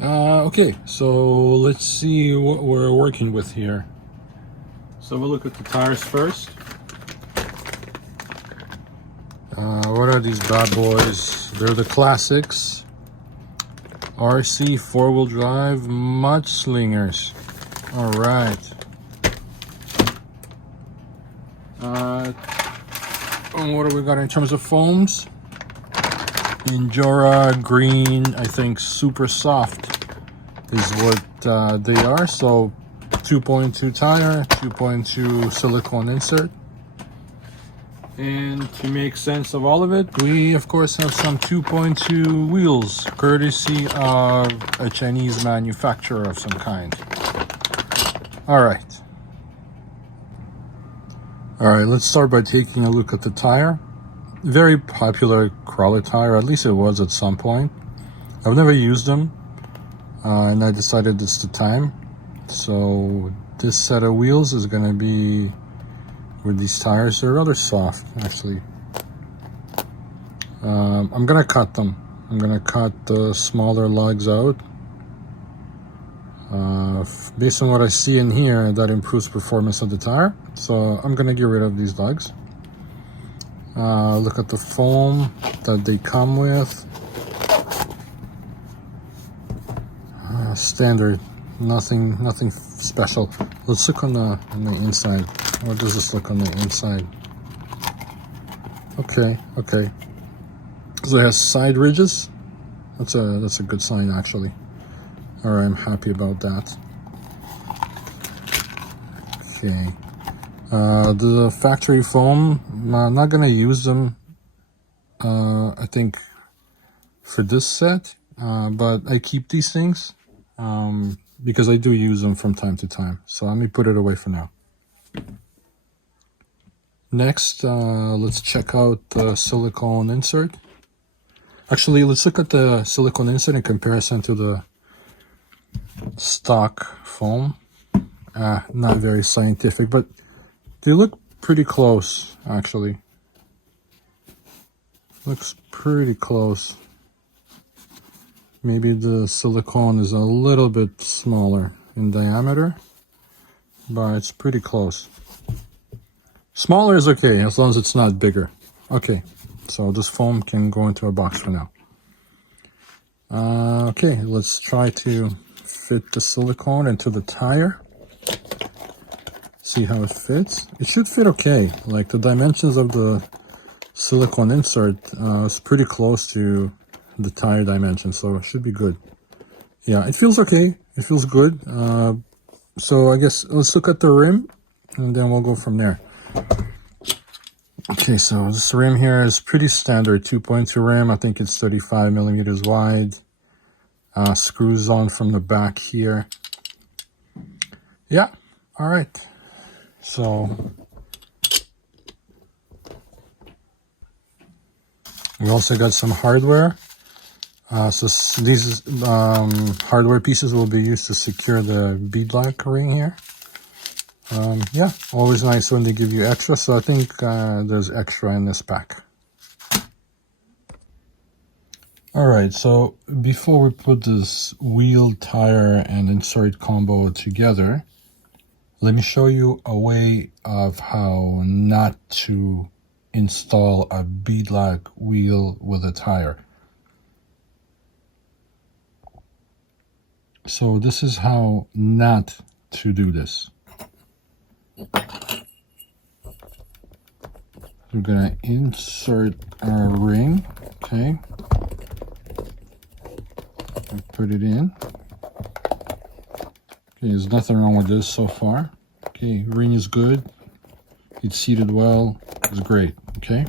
Okay, so let's see what we're working with here. So we'll look at the tires first. What are these bad boys? They're the classics. RC four-wheel drive mudslingers. All right. And what do we got in terms of foams? Injora green, I think super soft is what they are. So 2.2 tire, 2.2 silicone insert. And to make sense of all of it, we of course have some 2.2 wheels, courtesy of a Chinese manufacturer of some kind. All right, let's start by taking a look at the tire. Very popular crawler tire, at least it was at some point. I've never used them, and I decided it's the time. So this set of wheels is going to be with these tires. They're rather soft, actually. I'm gonna cut them. I'm gonna cut the smaller lugs out. Based on what I see in here, that improves performance of the tire. So I'm gonna get rid of these lugs. Look at the foam that they come with. Standard, nothing special. Let's look on the inside. What does this look on the inside? Okay. So it has side ridges. That's a good sign, actually. All right, I'm happy about that. Okay. The factory foam, I'm not gonna use them. I think for this set, but I keep these things because I do use them from time to time. So let me put it away for now. Next, let's check out the silicone insert. Actually, let's look at the silicone insert in comparison to the stock foam. Not very scientific, but they look pretty close, actually. Looks pretty close. Maybe the silicone is a little bit smaller in diameter, but it's pretty close. Smaller is okay, as long as it's not bigger. Okay, so this foam can go into a box for now. Okay, let's try to fit the silicone into the tire. See how it fits. It should fit okay. Like the dimensions of the silicone insert is pretty close to the tire dimensions, so it should be good. Yeah, it feels okay. It feels good. So I guess let's look at the rim, and then we'll go from there. Okay, so this rim here is pretty standard 2.2 rim. I think it's 35 millimeters wide. Screws on from the back here. Yeah, all right. So we also got some hardware. So these hardware pieces will be used to secure the BeadLock ring here. Yeah, always nice when they give you extra. So I think there's extra in this pack. All right, so before we put this wheel, tire, and insert combo together, let me show you a way of how not to install a BeadLock wheel with a tire. So this is how not to do this. We're gonna insert our ring, okay? Put it in. Okay, there's nothing wrong with this so far. Okay, ring is good. It's seated well. It's great, okay?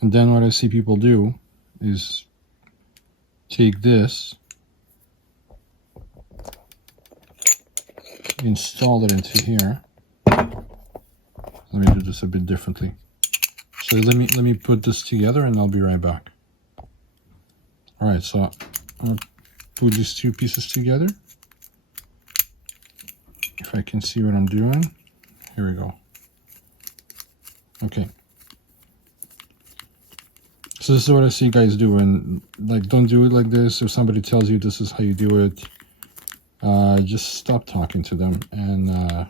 And then what I see people do is take this, install it into here. Let me do this a bit differently. So let me put this together and I'll be right back. All right, so I'll put these two pieces together. If I can see what I'm doing, here we go. Okay. So So this is what I see guys do, and like, don't do it like this. If somebody tells you this is how you do it, just stop talking to them. And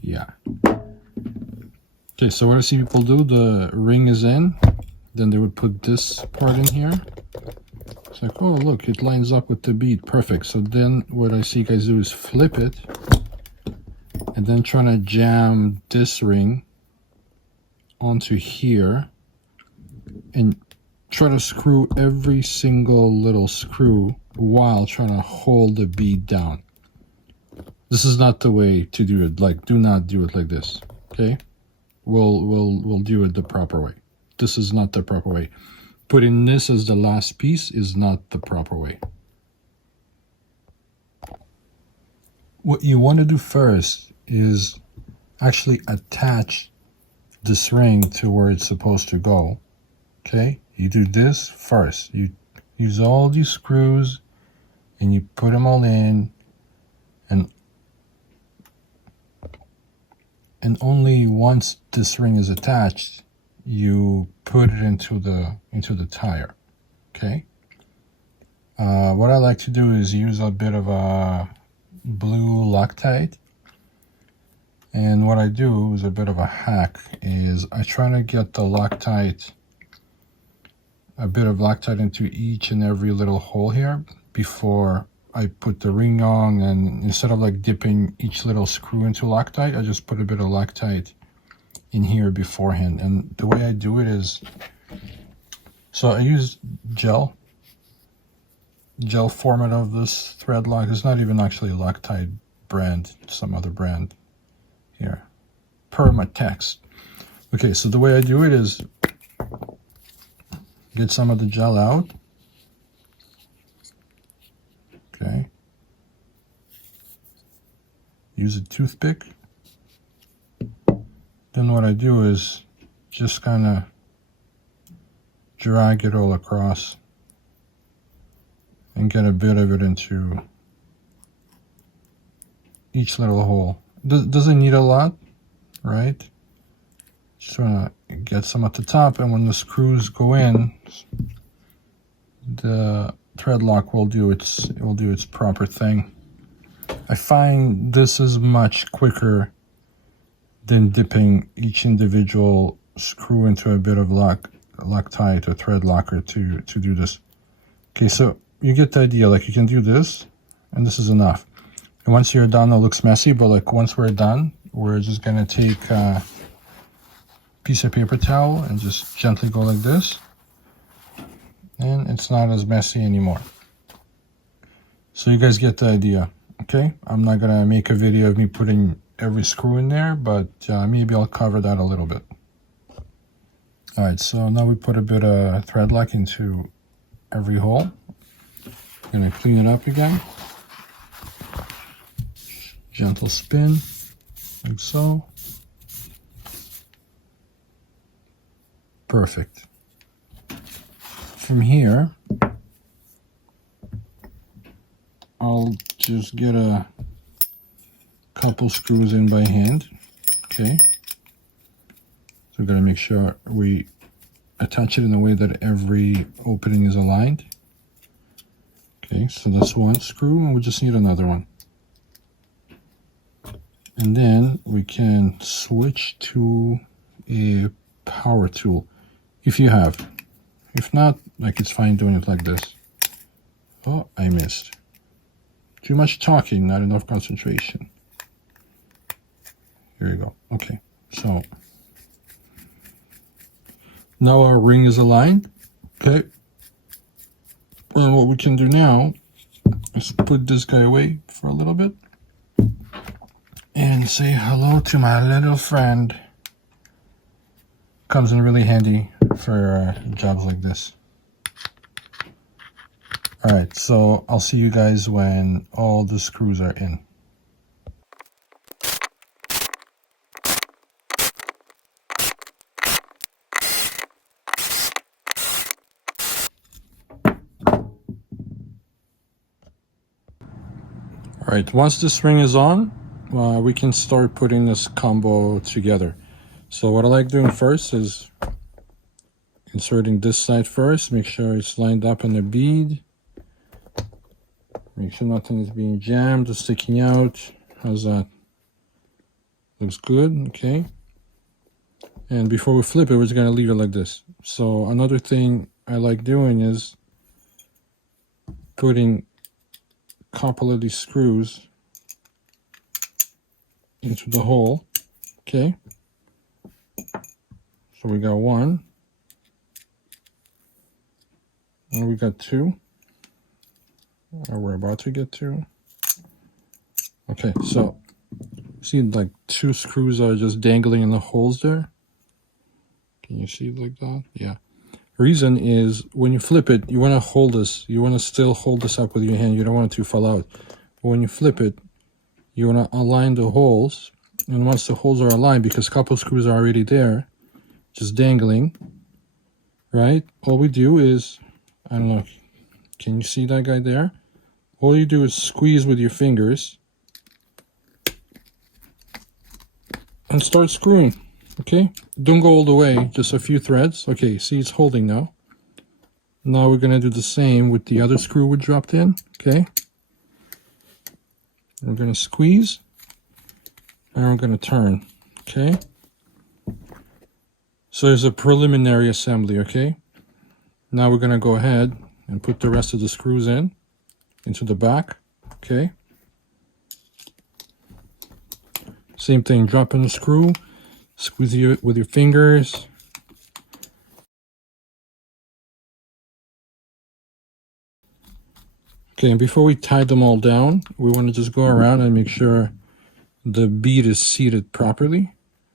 yeah. Okay, so what I see people do, the ring is in, then they would put this part in here. It's like, oh look, it lines up with the bead, perfect. So then what I see guys do is flip it, and then trying to jam this ring onto here, and try to screw every single little screw while trying to hold the bead down. This is not the way to do it. Like, do not do it like this, okay? We'll do it the proper way. This is not the proper way. Putting this as the last piece is not the proper way. What you want to do first is actually attach this ring to where it's supposed to go. Okay, you do this first. You use all these screws and you put them all in, and only once this ring is attached, you put it into the tire. Okay. What I like to do is use a bit of a blue Loctite, and what I do is a bit of a hack. Is I try to get the Loctite, a bit of Loctite into each and every little hole here before I put the ring on, and instead of like dipping each little screw into Loctite, I just put a bit of Loctite in here beforehand. And the way I do it is, so I use gel format of this thread lock. It's not even actually a Loctite brand, some other brand here, Permatex. Okay, so the way I do it is get some of the gel out. Okay. Use a toothpick. Then what I do is just kind of drag it all across and get a bit of it into each little hole. Doesn't need a lot, right? Just want to get some at the top, and when the screws go in, the thread lock will do its proper thing. I find this is much quicker than dipping each individual screw into a bit of Loctite or thread locker to do this. Okay, so you get the idea. Like, you can do this, and this is enough. And once you're done, it looks messy, but like once we're done, we're just gonna take a piece of paper towel and just gently go like this, and it's not as messy anymore. So you guys get the idea. Okay, I'm not gonna make a video of me putting every screw in there, but maybe I'll cover that a little bit. All right, so now we put a bit of thread lock into every hole. I'm gonna clean it up again. Gentle spin, like so. Perfect. From here, I'll just get a couple screws in by hand. Okay. So we gotta make sure we attach it in a way that every opening is aligned. Okay, so that's one screw, and we just need another one. And then we can switch to a power tool if you have. If not, like, it's fine doing it like this. Oh, I missed. Too much talking, not enough concentration. Here you go. Okay, so now our ring is aligned. Okay. And what we can do now is put this guy away for a little bit and say hello to my little friend. Comes in really handy for jobs like this. All right, so I'll see you guys when all the screws are in. All right, once this ring is on, we can start putting this combo together. So what I like doing first is inserting this side first. Make sure it's lined up on the bead. Make sure nothing is being jammed or sticking out. How's that? Looks good, okay. And before we flip it, we're just gonna leave it like this. So another thing I like doing is putting a couple of these screws into the hole, okay. So we got one, and we got two, or we're about to get two. Okay, so see like two screws are just dangling in the holes there. Can you see it like that? Yeah. Reason is when you flip it, you want to hold this. You want to still hold this up with your hand. You don't want it to fall out. But when you flip it, you want to align the holes. And once the holes are aligned, because a couple of screws are already there, just dangling, right? All we do is, I don't know, can you see that guy there? All you do is squeeze with your fingers and start screwing, okay? Don't go all the way, just a few threads. Okay, see, it's holding now. Now we're gonna do the same with the other screw we dropped in, okay? We're gonna squeeze, and we're gonna turn, okay? So there's a preliminary assembly, okay? Now we're gonna go ahead and put the rest of the screws in, into the back, okay? Same thing, drop in the screw, squeeze it with your fingers. Okay, and before we tie them all down, we want to just go around and make sure the bead is seated properly,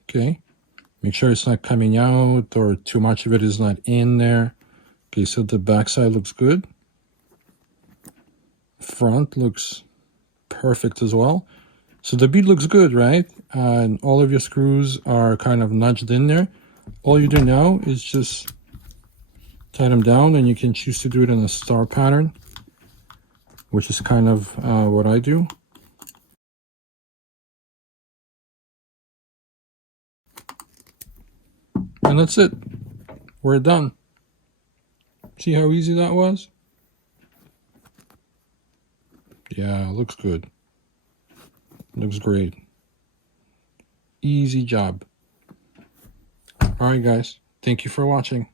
okay? Make sure it's not coming out or too much of it is not in there. Okay, so the back side looks good. Front looks perfect as well. So the bead looks good, right? And all of your screws are kind of nudged in there. All you do now is just tie them down, and you can choose to do it in a star pattern, which is kind of what I do. And that's it. We're done. See how easy that was? Yeah, looks good. Looks great. Easy job. All right, guys. Thank you for watching.